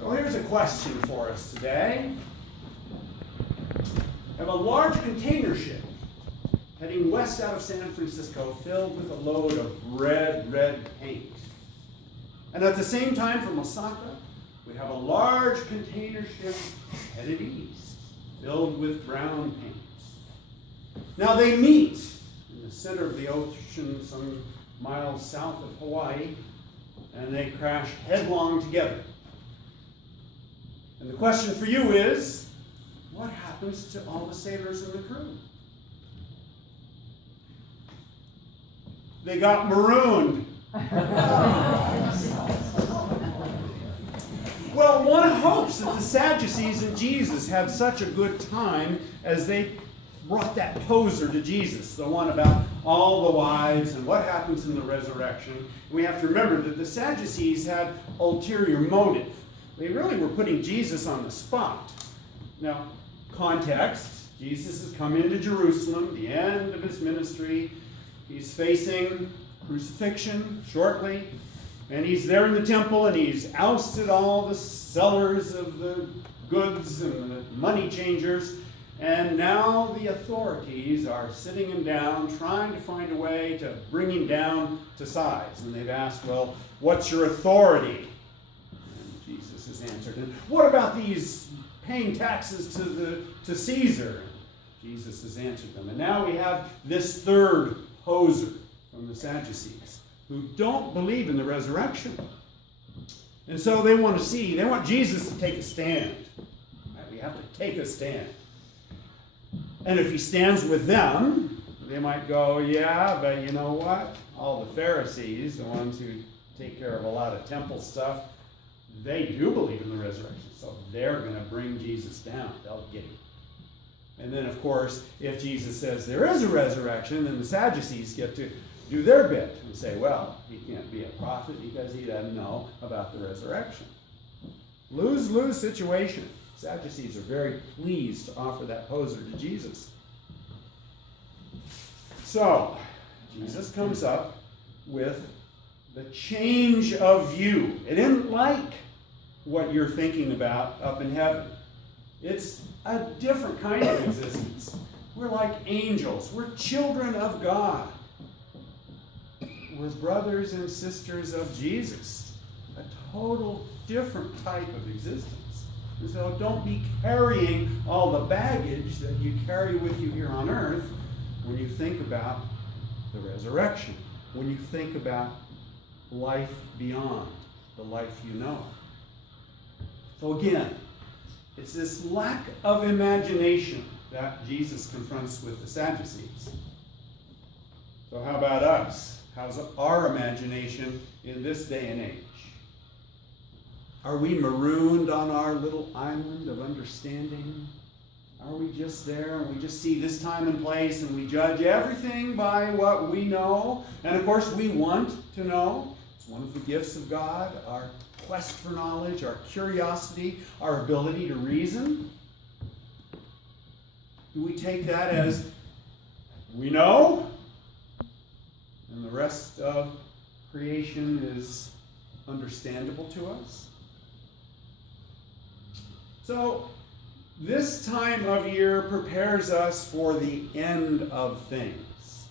So here's a question for us today. Have a large container ship heading west out of San Francisco filled with a load of red paint. And at the same time from Osaka, we have a large container ship headed east, filled with brown paint. Now they meet in the center of the ocean some miles south of Hawaii, and they crash headlong together. And the question for you is, what happens to all the sailors and the crew? They got marooned. Well, one hopes that the Sadducees and Jesus had such a good time as they brought that poser to Jesus, the one about all the wives and what happens in the resurrection. We have to remember that the Sadducees had ulterior motive. They really were putting Jesus on the spot. Now, context, Jesus has come into Jerusalem, the end of his ministry. He's facing crucifixion shortly, and he's there in the temple, and he's ousted all the sellers of the goods and the money changers, and now the authorities are sitting him down, trying to find a way to bring him down to size. And they've asked, well, what's your authority? And Jesus has answered, and what about these paying taxes to Caesar? And Jesus has answered them. And now we have this third poser from the Sadducees who don't believe in the resurrection. And so they want Jesus to take a stand. Right? We have to take a stand. And if he stands with them, they might go, yeah, but you know what? All the Pharisees, the ones who take care of a lot of temple stuff, they do believe in the resurrection. So they're going to bring Jesus down. They'll get him. And then, of course, if Jesus says there is a resurrection, then the Sadducees get to do their bit and say, well, he can't be a prophet because he doesn't know about the resurrection. Lose-lose situation. Sadducees are very pleased to offer that poser to Jesus. So, Jesus comes up with the change of view. It isn't like what you're thinking about up in heaven. It's a different kind of existence. We're like angels. We're children of God. We're brothers and sisters of Jesus. A total different type of existence. And so don't be carrying all the baggage that you carry with you here on earth when you think about the resurrection, when you think about life beyond the life you know. So again, it's this lack of imagination that Jesus confronts with the Sadducees. So how about us? How's our imagination in this day and age? Are we marooned on our little island of understanding? Are we just there and we just see this time and place and we judge everything by what we know? And of course we want to know. It's one of the gifts of God, our quest for knowledge, our curiosity, our ability to reason. Do we take that as we know and the rest of creation is understandable to us? So, this time of year prepares us for the end of things.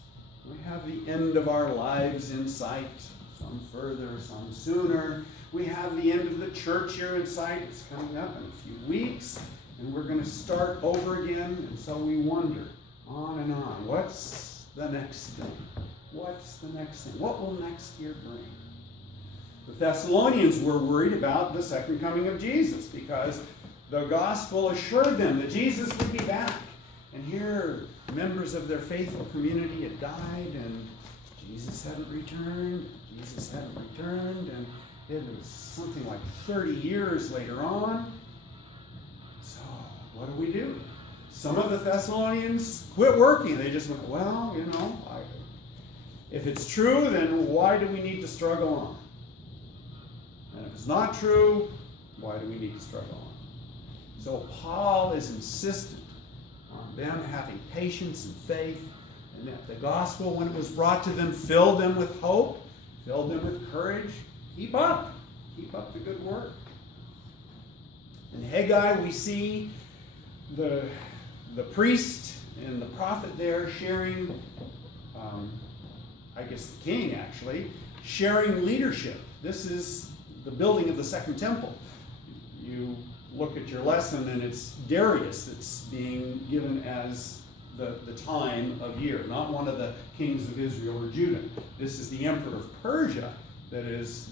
We have the end of our lives in sight, some further, some sooner. We have the end of the church year in sight. It's coming up in a few weeks, and we're going to start over again. And so we wonder, on and on, what's the next thing? What's the next thing? What will next year bring? The Thessalonians were worried about the second coming of Jesus because the gospel assured them that Jesus would be back. And here, members of their faithful community had died, and Jesus hadn't returned. And it was something like 30 years later on. So, what do we do? Some of the Thessalonians quit working. They just went, well, if it's true, then why do we need to struggle on? And if it's not true, why do we need to struggle on? So Paul is insistent on them having patience and faith, and that the gospel, when it was brought to them, filled them with hope, filled them with courage. Keep up the good work. In Haggai, we see the priest and the prophet there sharing, I guess the king actually, sharing leadership. This is the building of the second temple. You look at your lesson and it's Darius that's being given as the time of year, not one of the kings of Israel or Judah. This is the emperor of Persia that is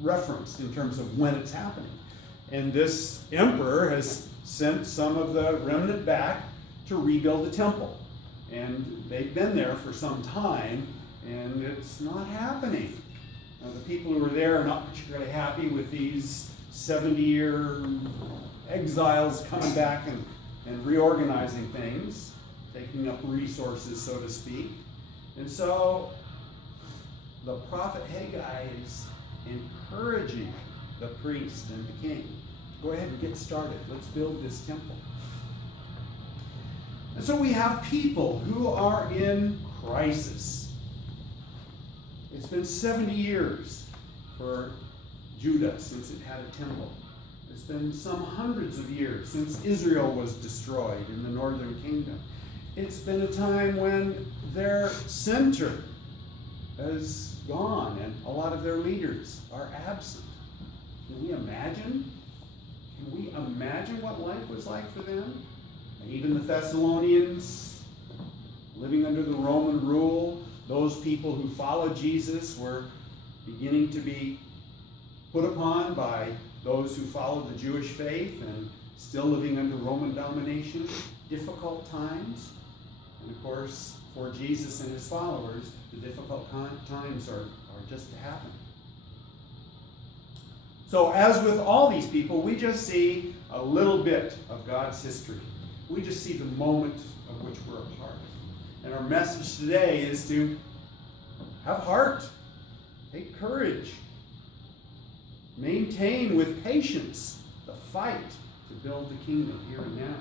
referenced in terms of when it's happening. And this emperor has sent some of the remnant back to rebuild the temple. And they've been there for some time, and it's not happening. Now, the people who are there are not particularly happy with these 70-year exiles coming back and reorganizing things, taking up resources, so to speak. And so the prophet Haggai is encouraging the priest and the king to go ahead and get started. Let's build this temple. And so we have people who are in crisis. It's been 70 years for Judah since it had a temple. It's been some hundreds of years since Israel was destroyed in the northern kingdom. It's been a time when their center is gone and a lot of their leaders are absent. Can we imagine? Can we imagine what life was like for them? And even the Thessalonians, living under the Roman rule, those people who followed Jesus were beginning to be put upon by those who followed the Jewish faith and still living under Roman domination. Difficult times. And of course, for Jesus and his followers, the difficult times are just to happen. So as with all these people, we just see a little bit of God's history. We just see the moment of which we're a part. And our message today is to have heart, take courage, maintain with patience the fight to build the kingdom here and now.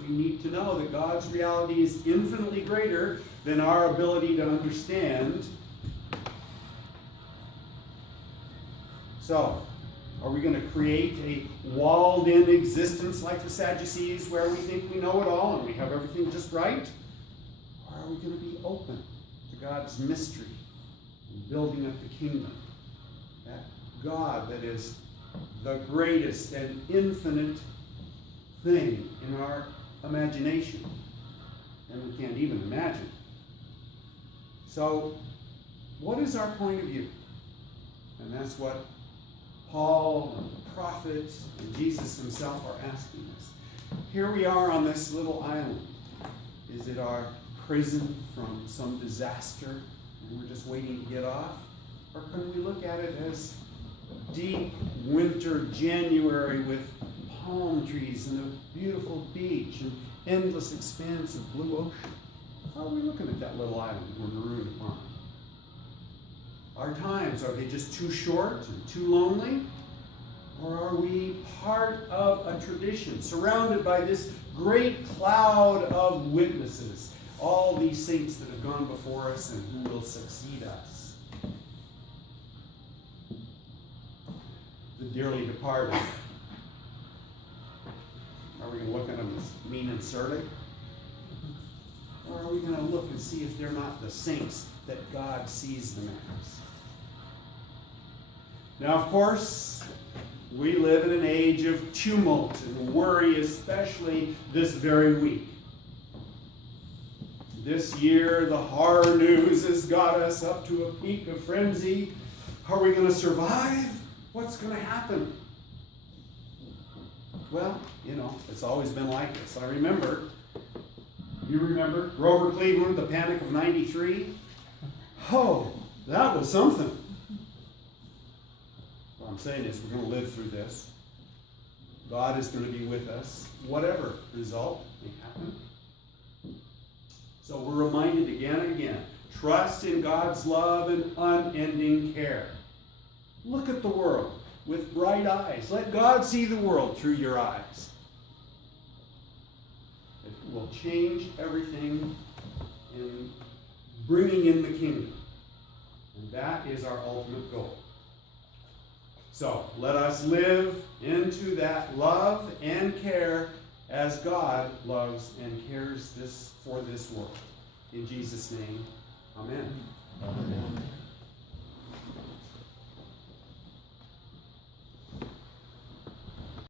We need to know that God's reality is infinitely greater than our ability to understand. So, are we going to create a walled-in existence like the Sadducees where we think we know it all and we have everything just right? Or are we going to be open to God's mystery and building up the kingdom? That God that is the greatest and infinite thing in our imagination. And we can't even imagine. So, what is our point of view? And that's what Paul and the prophets and Jesus himself are asking us. Here we are on this little island. Is it our prison from some disaster and we're just waiting to get off? Or can we look at it as deep winter January with palm trees and a beautiful beach and endless expanse of blue ocean? How are we looking at that little island we're marooned upon? Our times, are they just too short and too lonely? Or are we part of a tradition, surrounded by this great cloud of witnesses, all these saints that have gone before us and who will succeed us? The dearly departed. Are we going to look at them as mean and surly? Or are we going to look and see if they're not the saints that God sees them as? Now, of course, we live in an age of tumult and worry, especially this very week. This year, the horror news has got us up to a peak of frenzy. Are we going to survive? What's going to happen? Well, it's always been like this. You remember Grover Cleveland, the Panic of '93? Oh, that was something. What I'm saying is we're going to live through this. God is going to be with us, whatever result may happen. So we're reminded again and again, trust in God's love and unending care. Look at the world with bright eyes. Let God see the world through your eyes. It will change everything in bringing in the kingdom. And that is our ultimate goal. So let us live into that love and care as God loves and cares for this world. In Jesus' name, amen. Amen.